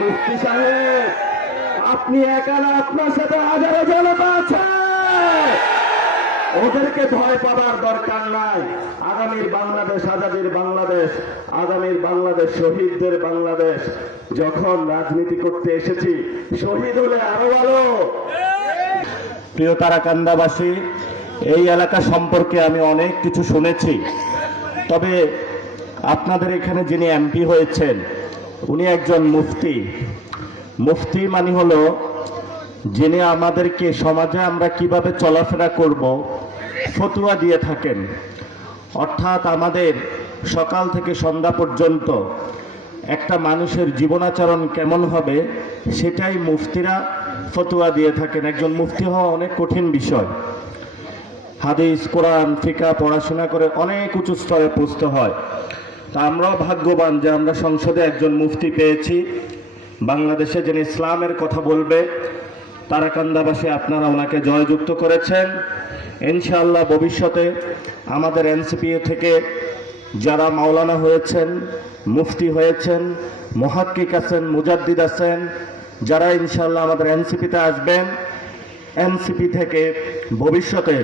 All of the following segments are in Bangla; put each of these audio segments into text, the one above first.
মুফতি সাহেব, আপনি একা না, আপনার সাথে হাজারো জনতা আছে। ওদেরকে ভয় পাবার দরকার নাই। আগামীর বাংলাদেশ আজাদের বাংলাদেশ, আগামীর বাংলাদেশ শহীদদের বাংলাদেশ। যখন রাজনীতি করতে এসেছি, শহীদ হলে আরো ভালো। প্রিয় তারাকান্দাবাসী, এই এলাকা সম্পর্কে আমি অনেক কিছু শুনেছি, তবে আপনাদের এখানে যিনি এমপি হয়েছেন উনি একজন মুফতি। মুফতি মানে হলো যিনি আমাদেরকে সমাজে আমরা কিভাবে চলাফেরা করব ফতোয়া দিয়ে থাকেন। অর্থাৎ আমাদের সকাল থেকে সন্ধ্যা পর্যন্ত একটা মানুষের জীবনাচরণ কেমন হবে সেটাই মুফতিরা ফতোয়া দিয়ে থাকেন। একজন মুফতি হওয়া অনেক কঠিন বিষয়। হাদিস, কোরআন, ফিকা পড়াশোনা করে অনেক উঁচু স্তরে পৌঁছতে হয়। তা আমরাও ভাগ্যবান যে আমরা সংসদে একজন মুফতি পেয়েছি, বাংলাদেশে যিনি ইসলামের কথা বলবে। তারাকান্দাবাসী আপনারা ওনাকে জয়যুক্ত করেছেন। ইনশাআল্লাহ ভবিষ্যতে আমাদের এনসিপি থেকে যারা মাওলানা হয়েছেন, মুফতি হয়েছেন, মুহাক্কিক আছেন, মুজাদ্দিদ আছেন, যারা ইনশাআল্লাহ আমাদের এনসিপিতে আসবেন, এনসিপি থেকে ভবিষ্যতে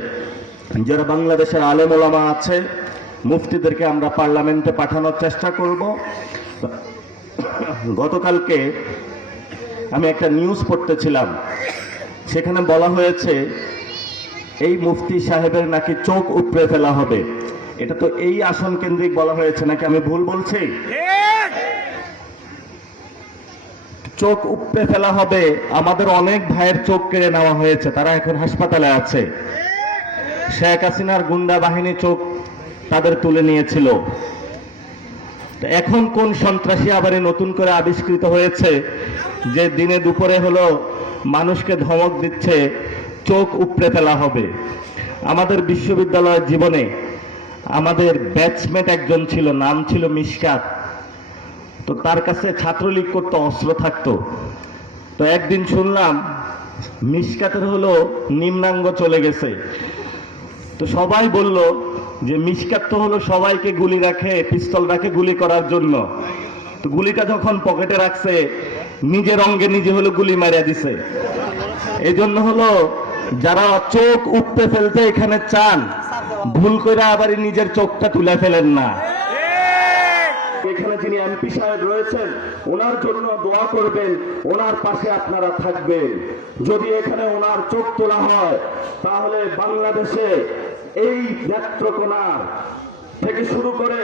যারা বাংলাদেশের আলেম ওলামা আছে, মুফতিদেরকে আমরা পার্লামেন্টে পাঠানোর চেষ্টা করব। গতকালকে আমি একটা নিউজ পড়তেছিলাম, সেখানে বলা হয়েছে এই মুফতি সাহেবের নাকি চোখ উপড়ে ফেলা হবে। এটা তো এই আসন কেন্দ্রিক বলা হয়েছে নাকি? আমি ভুল বলছি? চোখ উপড়ে ফেলা হবে। আমাদের অনেক ভাইয়ের চোখ কেড়ে নেওয়া হয়েছে, তারা এখন হাসপাতালে আছে। শেখ হাসিনার গুন্ডা বাহিনী চোখ তাদের তুলে নিয়েছিল। এখন কোন সন্ত্রাসী আবার নতুন করে আবিষ্কৃত হয়েছে যে দিনে দুপুরে হলো মানুষকে ধমক দিচ্ছে চোখ উপড়ে ফেলা হবে। আমাদের বিশ্ববিদ্যালয়ের জীবনে আমাদের ব্যাচমেট একজন ছিল, নাম ছিল মিশকাত। তো তার কাছে ছাত্রলীগ করতে অস্ত্র থাকতো। তো একদিন শুনলাম মিশকাতের হলো নিম্নাঙ্গ চলে গেছে। তো সবাই বলল যে মিশকাত তো হলো সবাইকে গুলি রাখে, পিস্তল রাখে গুলি করার জন্য। তো গুলিটা যখন পকেটে রাখছে, নিজের অঙ্গে নিজে হলো গুলি মারিয়া দিছে। এই জন্য হলো যারা চোখ উপড়ে ফেলতে এখানে চান, ভুল করে আবার নিজের চোখটা তুলে ফেলেন না। এখানে যিনি এমপি সাহেব রয়েছেন ওনার জন্য দোয়া করবেন, ওনার পাশে আপনারা থাকবেন। যদি এখানে ওনার চোখ তোলা হয় তাহলে বাংলাদেশে এই নেত্রকোনা থেকে শুরু করে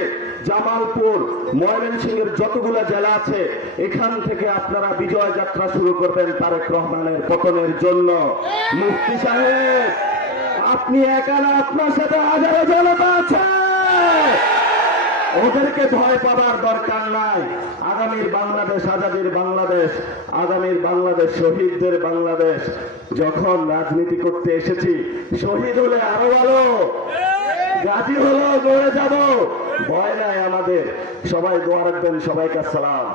জামালপুর, ময়মনসিংহের যতগুলো জেলা আছে এখান থেকে আপনারা বিজয় যাত্রা শুরু করবেন তারেক রহমানের পতনের জন্য। মুফতি সাহেব, আপনি একা না, আপনার সাথে হাজারো জনতা আছে। ওদেরকে ভয় পাবার দরকার নাই। আগামীর বাংলাদেশ আজাদের বাংলাদেশ, আগামীর বাংলাদেশ শহীদদের বাংলাদেশ। যখন রাজনীতি করতে এসেছি, শহীদ হলে আরো ভালো, গাজী হলো গড়ে যাব, ভয় নাই আমাদের। সবাই দোয়া রাখবেন। সবাইকে আসসালাম।